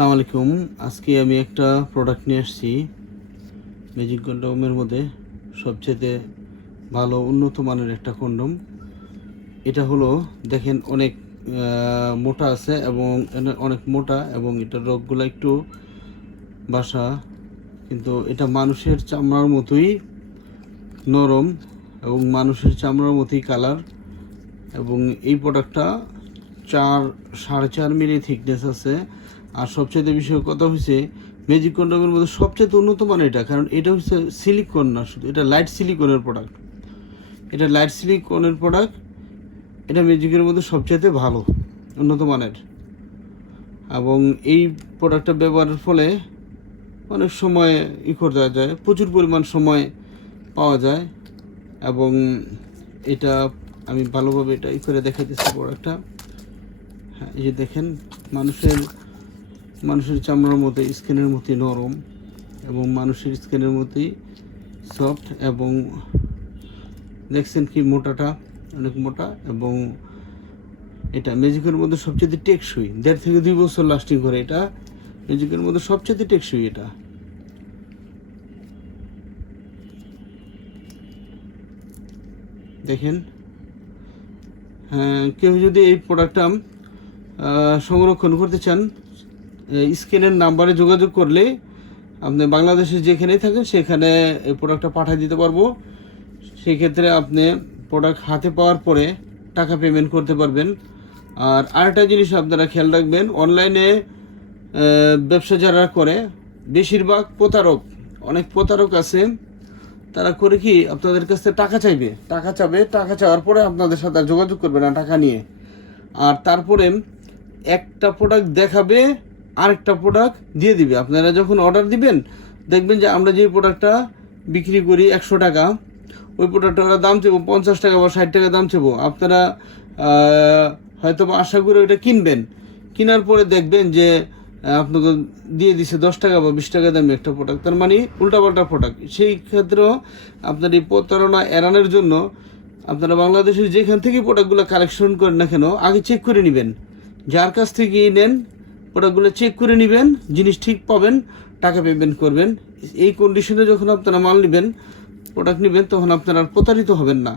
আসসালামু আলাইকুম। আজকে আমি একটা প্রোডাক্ট নিয়ে আসছি ম্যাজিক কন্ডোমের মধ্যে সবচেয়ে ভালো উন্নত মানের একটা কন্ডোম। এটা হলো দেখেন অনেক মোটা আছে এবং অনেক মোটা এবং এটার রগগুলো একটু বাসা, কিন্তু এটা মানুষের চামড়ার মতোই নরম এবং মানুষের চামড়ার মতোই কালার। এবং এই প্রোডাক্টটা 4.5 মিলি থিকনেস আছে। আর সবচেয়ে বিষয় কথা হচ্ছে ম্যাজিক কন্ডোমের মধ্যে সবচেয়ে উন্নত মানের এটা, কারণ এটা হচ্ছে সিলিকন না, শুধু এটা লাইট সিলিকনের প্রোডাক্ট। এটা লাইট সিলিকনের প্রোডাক্ট, এটা ম্যাজিকের মধ্যে সবচেয়ে ভালো উন্নত মানের। এবং এই প্রোডাক্টটা ব্যবহারের ফলে অনেক সময় করা যায়, প্রচুর পরিমাণ সময় পাওয়া যায়। এবং এটা আমি ভালোভাবে এটা করে দেখাইতেছি প্রোডাক্টটা। হ্যাঁ, এই যে দেখেন মানুষের চামড়ার মতো স্কিনের মতোই নরম এবং মানুষের স্কিনের মতোই সফট। এবং দেখছেন কি মোটাটা অনেক মোটা। এবং এটা ম্যাজিকের মধ্যে সবচেয়ে টেকসই, 1.5 থেকে 2 বছর লাস্টিং করে। এটা ম্যাজিকের মধ্যে সবচেয়ে টেকসই এটা। দেখেন, হ্যাঁ, কেউ যদি এই প্রোডাক্টটা সংরক্ষণ করতে চান, স্ক্রিনের নাম্বারে যোগাযোগ করলে আপনি বাংলাদেশে যেখানেই থাকেন সেখানে এই প্রোডাক্টটা পাঠিয়ে দিতে পারবো। সেই ক্ষেত্রে আপনি প্রোডাক্ট হাতে পাওয়ার পরে টাকা পেমেন্ট করতে পারবেন। আর আরেকটা জিনিস আপনারা খেয়াল রাখবেন, অনলাইনে ব্যবসা যারা করে বেশিরভাগ প্রতারক, অনেক প্রতারক আছে। তারা করে কি আপনাদের কাছ থেকে টাকা চাওয়ার পরে আপনাদের সাথে যোগাযোগ করবে না টাকা নিয়ে। আর তারপরে একটা প্রোডাক্ট দেখাবে, আরেকটা প্রোডাক্ট দিয়ে দিবে। আপনারা যখন অর্ডার দিবেন দেখবেন যে আমরা যে প্রোডাক্টটা বিক্রি করি 100 টাকা, ওই প্রোডাক্টটা ওরা দাম চাইবো 50 টাকা বা 60 টাকা দাম চাইবো। আপনারা হয়তো আশা করে ওইটা কিনবেন, কেনার পরে দেখবেন যে আপনাকে দিয়ে দিছে 10 টাকা বা 20 টাকা দামে একটা প্রোডাক্ট, তার মানে উল্টাপাল্টা প্রোডাক্ট। সেই ক্ষেত্রেও আপনার এই প্রতারণা এড়ানোর জন্য আপনারা বাংলাদেশের যেখান থেকে প্রোডাক্টগুলো কালেকশন করেন না কেন আগে চেক করে নেবেন। যার কাছ থেকে নেন প্রোডাক্টগুলো চেক করে নেবেন, জিনিস ঠিক পাবেন, টাকা পেমেন্ট করবেন। এই কন্ডিশনে যখন আপনারা মাল নেবেন, প্রোডাক্ট নেবেন, তখন আপনারা আর প্রতারিত হবেন না।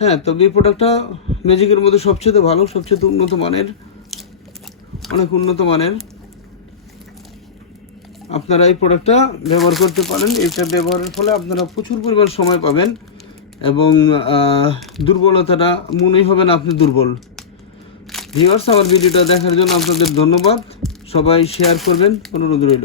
হ্যাঁ, তবে এই প্রোডাক্টটা ম্যাজিকের মধ্যে সবচেয়ে ভালো, সবচেয়ে উন্নত মানের, অনেক উন্নত মানের। আপনারা এই প্রোডাক্টটা ব্যবহার করতে পারেন। এটা ব্যবহারের ফলে আপনারা প্রচুর পরিমাণ সময় পাবেন এবং দুর্বলতাটা মনেই হবে না আপনি দুর্বল। ভিউয়ার্স, আমার ভিডিওটা দেখার জন্য আপনাদের ধন্যবাদ। সবাই শেয়ার করবেন, অনুরোধ রইল।